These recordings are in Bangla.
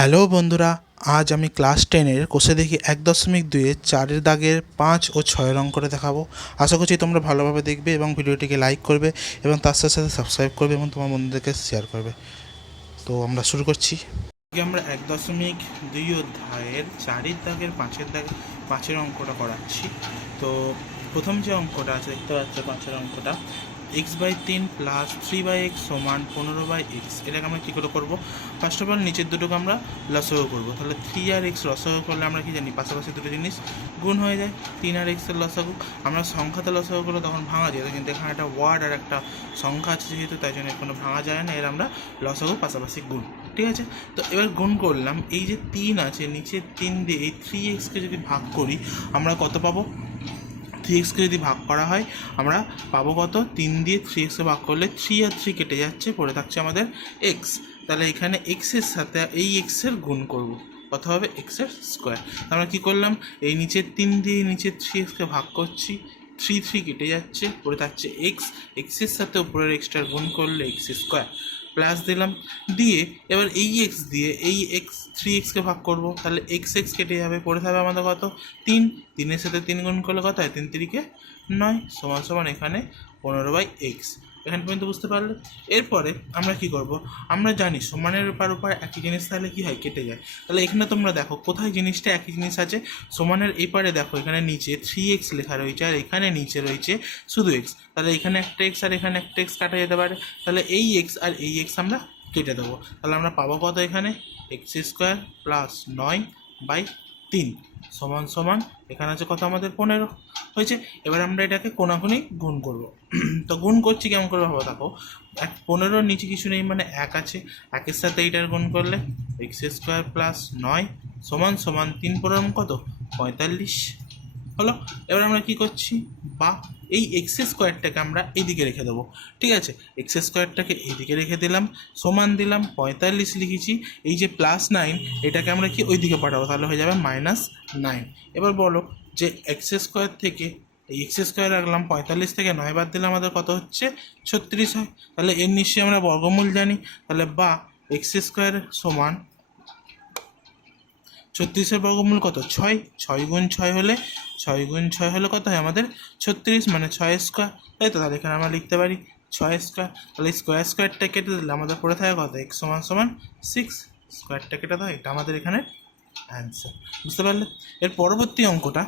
হ্যালো বন্ধুরা, আজ আমি ক্লাস 10-এর কোষে দেখি 1.2-এর 4-এর দাগের 5 ও 6 অঙ্ক করে দেখাবো। আশা করছি তোমরা ভালোভাবে দেখবে এবং ভিডিওটিকে লাইক করবে এবং তার সাথে সাথে সাবস্ক্রাইব করবে এবং তোমার বন্ধুদেরকে শেয়ার করবে। তো আমরা শুরু করছি। আমরা 1.2 অধ্যায়ের 4-এর দাগের 5-এর অঙ্কটা করাচ্ছি। তো প্রথম যে অঙ্কটা আছে দেখতে পাচ্ছ, 5-এর অঙ্কটা x/3 প্লাস 3/x সমান 15/x। এটাকে আমরা কী করে করবো? ফার্স্ট অফ অল নিচের দুটোকে আমরা লসাগু করবো। তাহলে 3 আর x লসাগু করলে আমরা কি জানি, পাশাপাশি দুটো জিনিস গুণ হয়ে যায়। 3 আর x এর লসাগু আমরা সংখ্যাতে লসাগু করলে তখন ভাঙা যায়, কিন্তু এখানে একটা ওয়ার্ড আর একটা সংখ্যা আছে যেহেতু, তাই জন্য কোনো ভাঙা যায় না। এর আমরা লসাগু পাশাপাশি গুণ, ঠিক আছে। তো এবার গুণ করলাম, এই যে 3 আছে নিচের 3 দিয়ে এই 3x-কে যদি ভাগ করি আমরা কত পাবো? 3x-কে যদি ভাগ করা হয় আমরা পাবো কত? 3 দিয়ে 3x-কে ভাগ করলে 3 আর 3 কেটে যাচ্ছে, পড়ে থাকছে আমাদের x। তাহলে এখানে x-এর সাথে এই x-এর গুণ করব, কত হবে? x-এর স্কোয়ার। আমরা কী করলাম, এই নিচের 3 দিয়ে নিচের 3x-কে ভাগ করছি, 3 কেটে যাচ্ছে, পড়ে থাকছে x-এর সাথে উপরের x-টার গুণ করলে x স্কোয়ার, প্লাস দিলাম, দিয়ে এবার এই x দিয়ে এই x 3x-কে ভাগ করব, তাহলে x কেটে যাবে, পড়ে থাকবে আমাদের কত? 3। 3-এর সাথে 3 গুণ করলে কত হয়? 3×3 = 9 সমান সমান এখানে 15/x। এখানে পর্যন্ত বুঝতে পারলে? এরপরে আমরা কি করব, আমরা জানি সমানের উপর একই জিনিস তাহলে কি হয়? কেটে যায়। তাহলে এখানে তোমরা দেখো কোথায় জিনিসটা একই জিনিস আছে। সমানের এই পারে দেখো এখানে নিচে 3x লেখা রয়েছে আর এখানে নিচে রয়েছে শুধু x। তাহলে এখানে একটা x আর এখানে একটা x কাটা যেতে পারে, তাহলে এই x আর এই x আমরা কেটে দেবো। তাহলে আমরা পাবো কত? এখানে x² প্লাস 9/3 সমান সমান এখানে আছে কত? আমাদের 15 হয়েছে। এবার আমরা এটাকে কোনাকুনি গুণ করব। তো গুণ করছি কেমন করে ভাবো, দেখো 15-র নিচে কিছু নেই মানে 1 আছে, 1-এর সাথে এইটার গুণ করলে x² প্লাস 9 সমান সমান 3 কত? 45 হলো। এবার আমরা কি করছি, বা এই x² আমরা এইদিকে রেখে দেবো, ঠিক আছে। x² এইদিকে রেখে দিলাম, সমান দিলাম 45 লিখেছি, এই যে +9 এটাকে আমরা কি ওইদিকে পাঠাবো, তাহলে হয়ে যাবে -9। এবার বলো যে x² থেকে এই x² রাখলাম, 45 থেকে 9 বাদ দিলে আমাদের কত হচ্ছে? 36 হয়। তাহলে এর নিশ্চয়ই আমরা বর্গমূল জানি, তাহলে বা x² সমান 36-এর বর্গমূল কত? 6। 6 গুণ 6 হলে 6 হলে কত হয় আমাদের? 36, মানে 6², তাই তো। তাহলে এখানে আমরা লিখতে পারি 6²। তাহলে স্কোয়ারটা কেটে দিলে আমাদের পড়ে থাকে কত? x সমান সমান 6। স্কোয়ারটা কেটে দাও, এটা আমাদের এখানে অ্যান্সার। বুঝতে পারলে? এর পরবর্তী অঙ্কটা,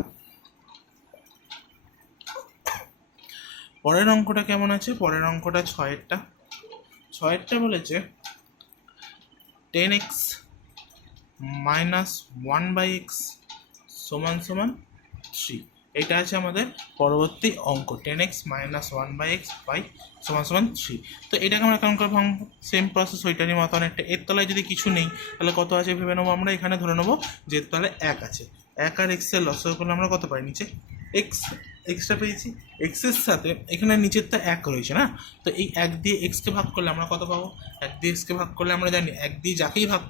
পরের অঙ্কটা কেমন আছে? পরের অঙ্কটা 6-এরটা বলেছে 10x - 1/x সমান সমান 3। এটা আছে আমাদের পরবর্তী অঙ্ক, 10x - 1/x সমান সমান 3। তো এটাকে আমরা কেমন করে ভাঙবো? সেম প্রসেস ওইটারই মতো অনেকটা। এর তলায় যদি কিছু নেই তাহলে কত আছে ভেবে নেবো আমরা। এখানে ধরে নেবো যে এর তলায় 1 আছে। 1 আর x এর লসাগু করলে আমরা কত পাই? নিচে এক্সটা পেয়েছি, এক্সের সাথে এখানে নিচের তো 1 রয়েছে না, তো এই 1 দিয়ে এক্সকে ভাগ করলে আমরা কত পাবো? 1 দিয়ে এক্সকে ভাগ করলে আমরা জানি 1 দিয়ে যাকেই ভাগ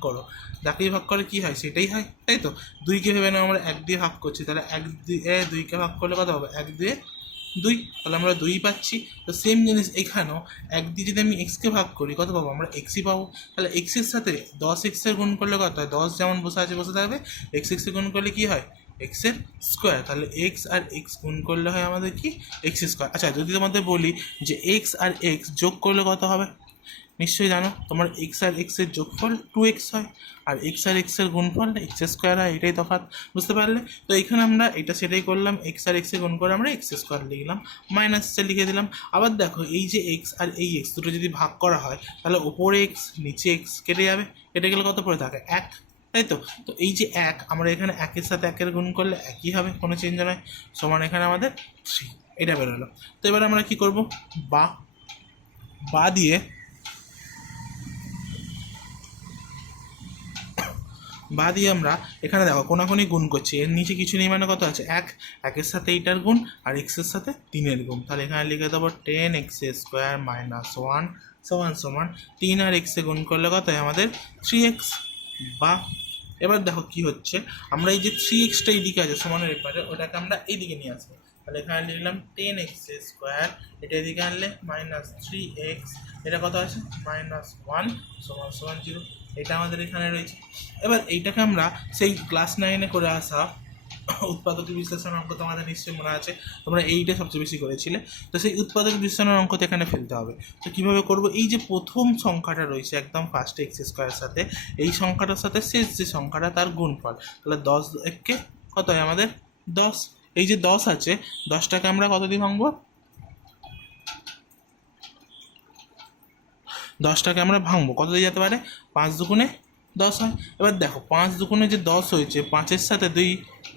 করে কী হয়? সেটাই হয়, তাই তো। 2কে ভেবে নাও আমরা 1 দিয়ে ভাগ করছি, তাহলে 1 দিয়ে 2কে ভাগ করলে কত হবে? 1 দিয়ে 2, তাহলে আমরা 2 পাচ্ছি। তো সেম জিনিস এখানেও 1 দিয়ে যদি আমি এক্সকে ভাগ করি কত পাবো? আমরা এক্সই পাবো। তাহলে এক্সের সাথে 10x-এর গুণ করলে কত হয়? 10 যেমন বসে আছে বসে থাকবে, x গুণ করলে কী হয়? x-এর স্কোয়ার। তাহলে x আর x গুণ করলে হয় আমাদের কি? x²। আচ্ছা, যদি তোমাদের বলি যে x আর x যোগ করলে কত হবে? নিশ্চয়ই জানো, তোমার x আর x এর যোগফল 2x হয়, আর x আর x এর গুণফল x² হয়, এটাই তফাৎ। বুঝতে পারলে? তো এখানে আমরা এটা সেটাই করলাম, x আর x এর গুণ করে আমরা x² লিখলাম, মাইনাসটা লিখে দিলাম। আবার দেখো এই যে x আর এই x দুটো যদি ভাগ করা হয় তাহলে ওপরে x নিচে x কেটে যাবে, কেটে গেলে কত পড়ে থাকে? 1, তাই তো। তো এই যে 1 আমরা এখানে 1-এর সাথে 1-এর গুণ করলে একই হবে, কোনো চেঞ্জ নয়, সমান এখানে আমাদের 3। এটা বেরোলো। তো এবার আমরা কি করব, বা দিয়ে আমরা এখানে দেখো কোনাকুনি গুণ করছি, এর নিচে কিছু নেই মানে কত আছে? 1। 1-এর সাথে এইটার গুণ আর x-এর সাথে 3-এর গুণ, তাহলে এখানে লিখে দেবো 10x² - 1 সমান সমান 3 আর x এ গুণ করলে কত হয় আমাদের? 3x। বা এবার দেখো কি হচ্ছে, আমরা এই যে 3x-টা এইদিকে আছে সমানের এপারে, ওটাকে আমরা এইদিকে নিয়ে আসবো। তাহলে এখানে লিখলাম 10x², এটা এদিকে আনলে -3x, এটা কত আছে? -1 সমান সমান 0। এটা আমাদের এখানে রয়েছে। এবার এইটাকে আমরা সেই ক্লাস 9-এ করে আসা উৎপাদক বিশ্লেষণ অঙ্ক তোমাদের নিশ্চয়ই মনে আছে, তোমরা এইটা সবচেয়ে বেশি করেছিলে। তো সেই উৎপাদক বিশ্লেষণের অঙ্ক তো এখানে ফেলতে হবে। তো কীভাবে করবো, এই যে প্রথম সংখ্যাটা রয়েছে একদম ফার্স্টে এক্স স্কোয়ারের সাথে, এই সংখ্যাটার সাথে শেষ যে সংখ্যাটা তার গুণফল, তাহলে 10 কে কত হয় আমাদের 10। এই যে 10 আছে, 10টাকে আমরা কত দিয়ে ভাঙবো, 10টাকে আমরা ভাঙবো কত দিয়ে যেতে পারে, 5 দুগুণে 10 হয়। এবার দেখো 5 দুগুণে যে 10 হয়েছে, 5-এর সাথে 2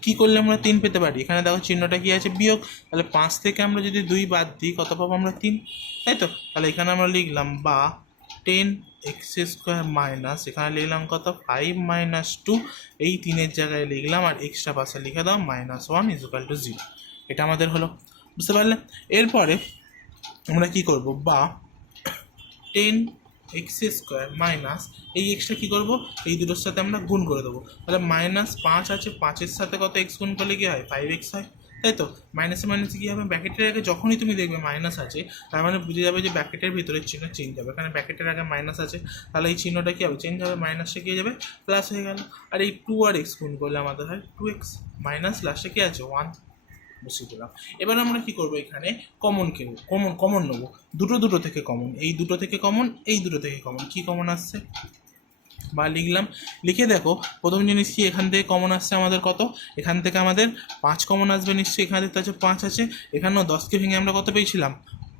কী করলে আমরা 3 পেতে পারি, এখানে দেখো চিহ্নটা কী আছে, বিয়োগ। তাহলে 5 থেকে আমরা যদি 2 বাদ দিই কত পাবো আমরা 3, তাই তো। তাহলে এখানে আমরা লিখলাম বা 10x² মাইনাস, এখানে লিখলাম কত 5 - 2, এই 3-এর জায়গায় লিখলাম আর এক্সট্রা পাশে লিখে দাও -1 = 0। এটা আমাদের হলো, বুঝতে পারলে। এরপরে আমরা কি করব, বা 10x² মাইনাস, এই এক্সটা কী করবো, এই দুটোর সাথে আমরা গুণ করে দেবো। তাহলে -5 আছে, 5-এর সাথে কত এক্স গুণ করলে কী হয়, 5x হয়, তাই তো। মাইনাসে মাইনাসে কী হবে, ব্র্যাকেটের আগে যখনই তুমি দেখবে মাইনাস আছে, তার মানে বুঝে যাবে যে ব্র্যাকেটের ভিতরের চিহ্ন চেঞ্জ হবে। এখানে ব্র্যাকেটের আগে মাইনাস আছে, তাহলে এই চিহ্নটা কী হবে, চেঞ্জ হবে, মাইনাসে কী হয়ে যাবে, প্লাস হয়ে গেল। আর এই 2 আর x গুণ করলে আমাদের হয় 2x মাইনাস লাস্টে কী আছে 1, বসিয়ে দিলাম। এবার আমরা কি করব, এখানে কমন কেবো, কমন নেবো, দুটো থেকে কমন, এই দুটো থেকে কমন, এই দুটো থেকে কমন, কি কমন আসছে বা লিখলাম। লিখে দেখো প্রথম জিনিস কি, এখান থেকে কমন আসছে আমাদের কত, এখান থেকে আমাদের 5 কমন আসবে নিশ্চয়ই, এখানে দেখতে আছে 5 আছে, এখানেও 10কে ভেঙে আমরা কত পেয়েছিলাম,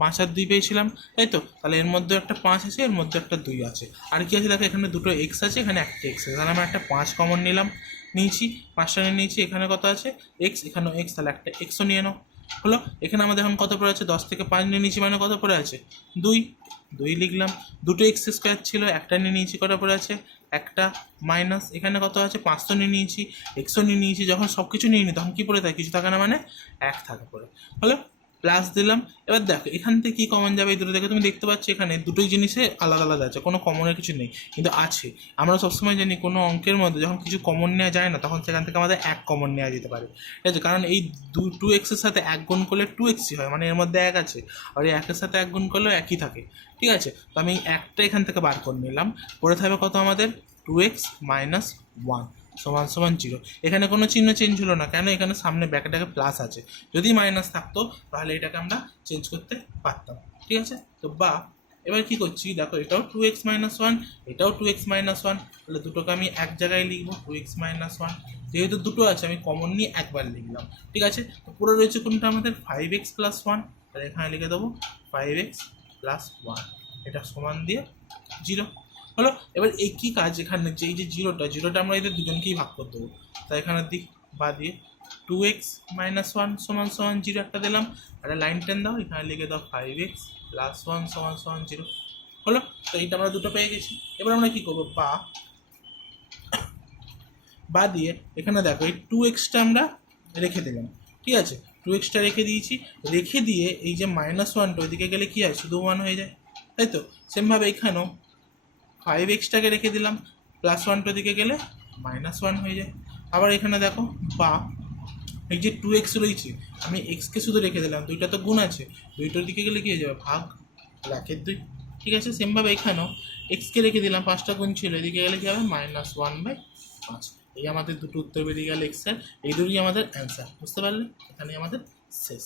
5 আর 2 পেয়েছিলাম, তাই তো। তাহলে এর মধ্যে একটা 5 আছে, এর মধ্যে একটা 2 আছে, আর কি আছে দেখো, এখানে দুটো এক্স আছে, এখানে একটা এক্স আছে, তাহলে আমরা একটা 5 কমন নিয়েছি 5টা নিয়েছি, এখানে কত আছে এক্স, এখানেও এক্স, তাহলে একটা এক্সও নিয়ে নাও, হলো। এখানে আমাদের এখন কত পড়ে আছে, 10 থেকে 5 নিয়ে নিয়েছি, মানে কত পড়ে আছে 2 লিখলাম। দুটো x² ছিল, একটা নিয়ে নিয়েছি, কটা পড়ে আছে একটা, মাইনাস এখানে কত আছে 5 তো নিয়ে নিয়েছি, এক্সও নিয়ে নিয়েছি, যখন সব কিছু নিয়ে নিই তখন কী পড়ে থাকে, কিছু থাকে না, মানে 1 থাকে পড়ে, হলো। প্লাস দিলাম। এবার দেখো এখান থেকে কী কমন যাবে, এই দুটো থেকে তুমি দেখতে পাচ্ছ এখানে দুটোই জিনিসে আলাদা আলাদা আছে, কোনো কমনের কিছু নেই, কিন্তু আছে। আমরা সবসময় জানি কোনো অঙ্কের মধ্যে যখন কিছু কমন নেওয়া যায় না, তখন সেখান থেকে আমাদের 1 কমন নেওয়া যেতে পারে, ঠিক আছে। কারণ এই 2x-এর সাথে 1 গুণ করলে 2x-ই হয়, মানে এর মধ্যে 1 আছে, আর এই 1-এর সাথে 1 গুণ করলেও একই থাকে, ঠিক আছে। তো আমি একটা এখান থেকে বার করে নিলাম, পরে থাকবে কত আমাদের 2x - 1 = 0। এখানে কোনো চিহ্ন চেঞ্জ হলো না, কেন, এখানে সামনে ব্র্যাকেটে প্লাস আছে, যদি মাইনাস থাকতো তাহলে এটাকে আমরা চেঞ্জ করতে পারতাম, ঠিক আছে। তো বা এবার কি করছি দেখো, এটাও 2x - 1, এটাও 2x - 1, তাহলে দুটোকে আমি এক জায়গায় লিখবো 2x - 1, যেহেতু দুটো আছে আমি কমন নিয়ে একবার লিখলাম, ঠিক আছে। তো পুরো রয়েছে কোনটা আমাদের 5x + 1, তাহলে এখানে লিখে দেবো 5x + 1, এটা সমান দিয়ে 0, হলো। এবার এই কী কাজ, এখানে যে এই যে জিরোটা আমরা এদের দুজনকেই ভাগ করে দেবো, তাই এখানে দিক বা দিয়ে 2x - 1 = 0 একটা দিলাম, আর লাইন টেন দাও, এখানে লিখে দাও 5x + 1 = 0, হলো। তো এইটা আমরা দুটো পেয়ে গেছি। এবার আমরা কী করবো, বা দিয়ে এখানে দেখো এই 2xটা আমরা রেখে দিলাম, ঠিক আছে, 2xটা রেখে দিয়েছি, রেখে দিয়ে এই যে -1টা ওইদিকে গেলে কী হয়, শুধু 1 হয়ে যায়, তাই তো। সেমভাবে এখানেও 5xটাকে রেখে দিলাম, +1টা দিকে গেলে -1 হয়ে যায়। আবার এখানে দেখো বা এই যে 2x রয়েছে, আমি এক্সকে শুধু রেখে দিলাম, দুইটা তো গুণ আছে, দুইটার দিকে গেলে কী হয়ে যাবে, ভাগ 1/2, ঠিক আছে। সেমভাবে এখানেও এক্সকে রেখে দিলাম, 5টা গুণ ছিল, এদিকে গেলে কী হবে -1/5, এই আমাদের দুটো উত্তর বেরিয়ে গেল এক্সের, এই দুটোই আমাদের অ্যান্সার, বুঝতে পারলে, এখানে আমাদের শেষ।